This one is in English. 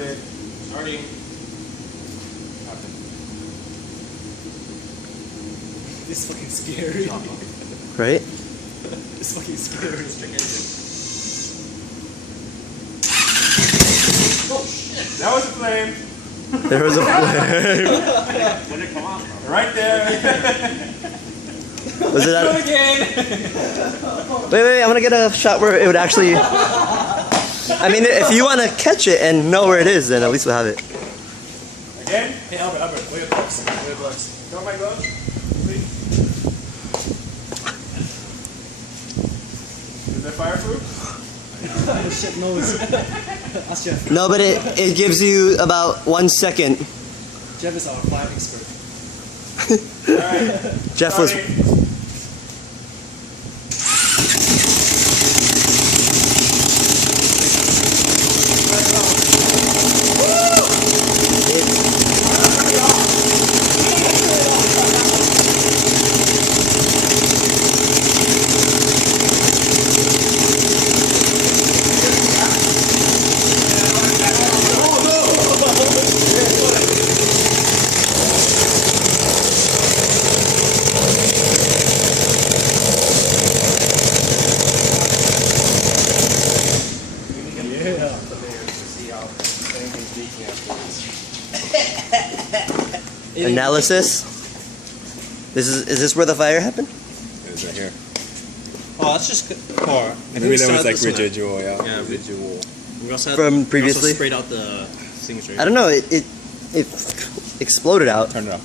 started. Starting. This is fucking scary. Right? It's fucking scary. Oh shit! That was a flame. There was a flame. When did it come out? Right there. Was it Do that? it again. Wait, I want to get a shot where it would actually... I mean, if you want to catch it and know where it is, then at least we'll have it. Again? Hey Albert, where your gloves? Where your gloves? Throw my gloves. Please. Is that fireproof? Oh shit, nose. Ask Jeff. No, but it gives you about 1 second. Jeff is our fire expert. Alright. Jeff was... Analysis. Is this where the fire happened? It's right here. Oh, that's just core. Maybe that was like residual, yeah. Yeah, Residual. We also had, From we previously? also sprayed out the things right. I don't know. It exploded out. Turn it off.